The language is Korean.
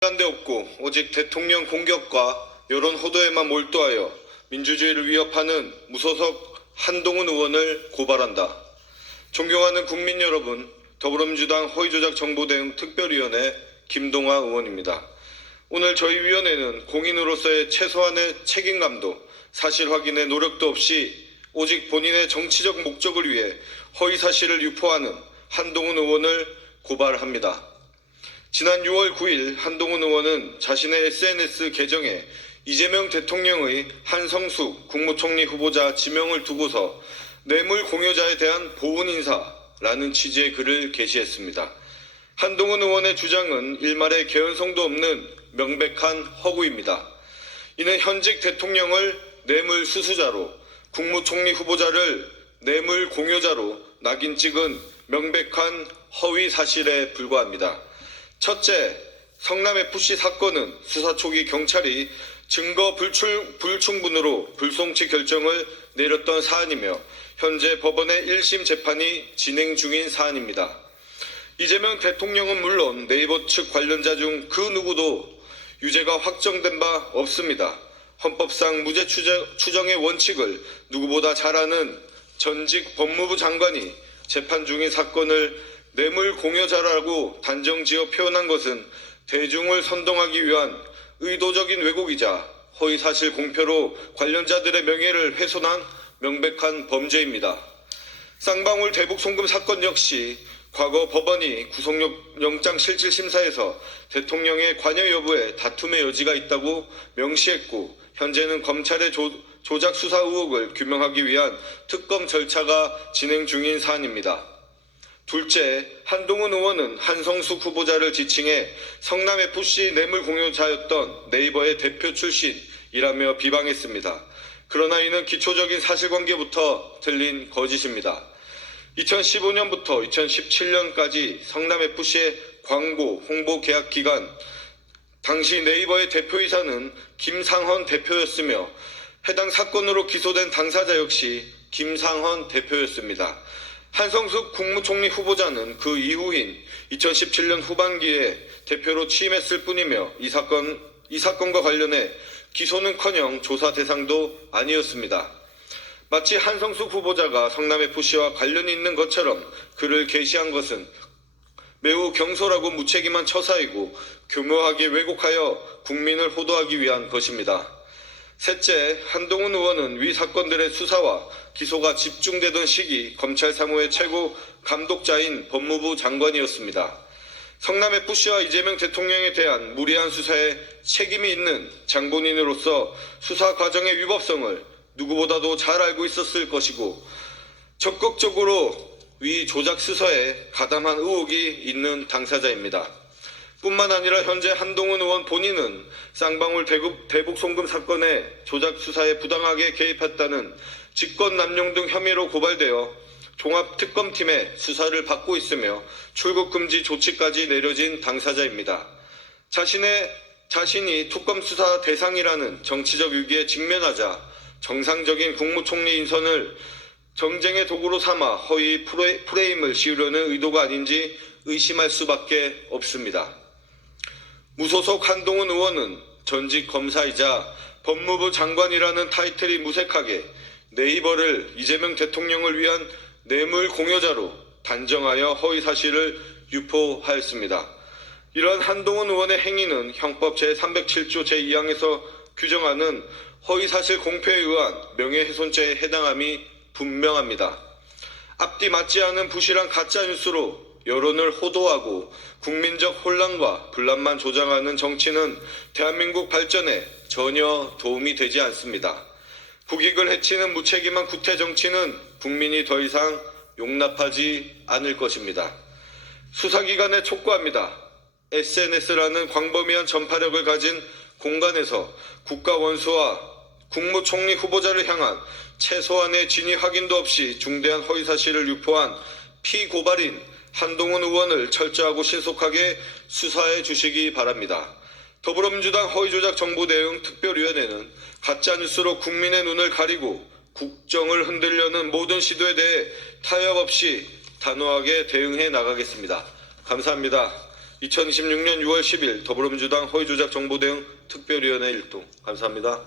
데 없고 오직 대통령 공격과 여론 호도에만 몰두하여 민주주의를 위협하는 무소속 한동훈 의원을 고발한다. 존경하는 국민 여러분, 더불어민주당 허위조작 정보 대응 특별위원회 김동화 의원입니다. 오늘 저희 위원회는 공인으로서의 최소한의 책임감도 사실 확인의 노력도 없이 오직 본인의 정치적 목적을 위해 허위사실을 유포하는 한동훈 의원을 고발합니다. 지난 6월 9일 한동훈 의원은 자신의 SNS 계정에 이재명 대통령의 한성수 국무총리 후보자 지명을 두고서 뇌물 공여자에 대한 보훈 인사라는 취지의 글을 게시했습니다. 한동훈 의원의 주장은 일말의 개연성도 없는 명백한 허구입니다. 이는 현직 대통령을 뇌물 수수자로, 국무총리 후보자를 뇌물 공여자로 낙인 찍은 명백한 허위 사실에 불과합니다. 첫째, 성남FC 사건은 수사 초기 경찰이 증거 불충분으로 불송치 결정을 내렸던 사안이며 현재 법원의 1심 재판이 진행 중인 사안입니다. 이재명 대통령은 물론 네이버 측 관련자 중 그 누구도 유죄가 확정된 바 없습니다. 헌법상 무죄 추정의 원칙을 누구보다 잘 아는 전직 법무부 장관이 재판 중인 사건을 뇌물 공여자라고 단정지어 표현한 것은 대중을 선동하기 위한 의도적인 왜곡이자 허위사실 공표로 관련자들의 명예를 훼손한 명백한 범죄입니다. 쌍방울 대북 송금 사건 역시 과거 법원이 구속영장 실질심사에서 대통령의 관여 여부에 다툼의 여지가 있다고 명시했고 현재는 검찰의 조작 수사 의혹을 규명하기 위한 특검 절차가 진행 중인 사안입니다. 둘째, 한동훈 의원은 한성수 후보자를 지칭해 성남FC 뇌물 공여자였던 네이버의 대표 출신이라며 비방했습니다. 그러나 이는 기초적인 사실관계부터 틀린 거짓입니다. 2015년부터 2017년까지 성남FC의 광고, 홍보 계약 기간, 당시 네이버의 대표이사는 김상헌 대표였으며 해당 사건으로 기소된 당사자 역시 김상헌 대표였습니다. 한성수 국무총리 후보자는 그 이후인 2017년 후반기에 대표로 취임했을 뿐이며 이 사건과 관련해 기소는커녕 조사 대상도 아니었습니다. 마치 한성수 후보자가 성남FC와 관련이 있는 것처럼 글을 게시한 것은 매우 경솔하고 무책임한 처사이고 교묘하게 왜곡하여 국민을 호도하기 위한 것입니다. 셋째, 한동훈 의원은 위 사건들의 수사와 기소가 집중되던 시기 검찰 사무의 최고 감독자인 법무부 장관이었습니다. 성남FC와 이재명 대통령에 대한 무리한 수사에 책임이 있는 장본인으로서 수사 과정의 위법성을 누구보다도 잘 알고 있었을 것이고 적극적으로 위 조작 수사에 가담한 의혹이 있는 당사자입니다. 뿐만 아니라 현재 한동훈 의원 본인은 쌍방울 대북 송금 사건의 조작 수사에 부당하게 개입했다는 직권남용 등 혐의로 고발되어 종합특검팀의 수사를 받고 있으며 출국 금지 조치까지 내려진 당사자입니다. 자신이 특검 수사 대상이라는 정치적 위기에 직면하자 정상적인 국무총리 인선을 정쟁의 도구로 삼아 허위 프레임을 씌우려는 의도가 아닌지 의심할 수밖에 없습니다. 무소속 한동훈 의원은 전직 검사이자 법무부 장관이라는 타이틀이 무색하게 네이버를 이재명 대통령을 위한 뇌물 공여자로 단정하여 허위 사실을 유포하였습니다. 이러한 한동훈 의원의 행위는 형법 제307조 제2항에서 규정하는 허위사실 공표에 의한 명예훼손죄에 해당함이 분명합니다. 앞뒤 맞지 않은 부실한 가짜뉴스로 여론을 호도하고 국민적 혼란과 분란만 조장하는 정치는 대한민국 발전에 전혀 도움이 되지 않습니다. 국익을 해치는 무책임한 구태 정치는 국민이 더 이상 용납하지 않을 것입니다. 수사기관에 촉구합니다. SNS라는 광범위한 전파력을 가진 공간에서 국가원수와 국무총리 후보자를 향한 최소한의 진위 확인도 없이 중대한 허위사실을 유포한 피고발인 한동훈 의원을 철저하고 신속하게 수사해 주시기 바랍니다. 더불어민주당 허위조작 정보대응 특별위원회는 가짜뉴스로 국민의 눈을 가리고 국정을 흔들려는 모든 시도에 대해 타협 없이 단호하게 대응해 나가겠습니다. 감사합니다. 2026년 6월 10일 더불어민주당 허위조작 정보대응 특별위원회 일동. 감사합니다.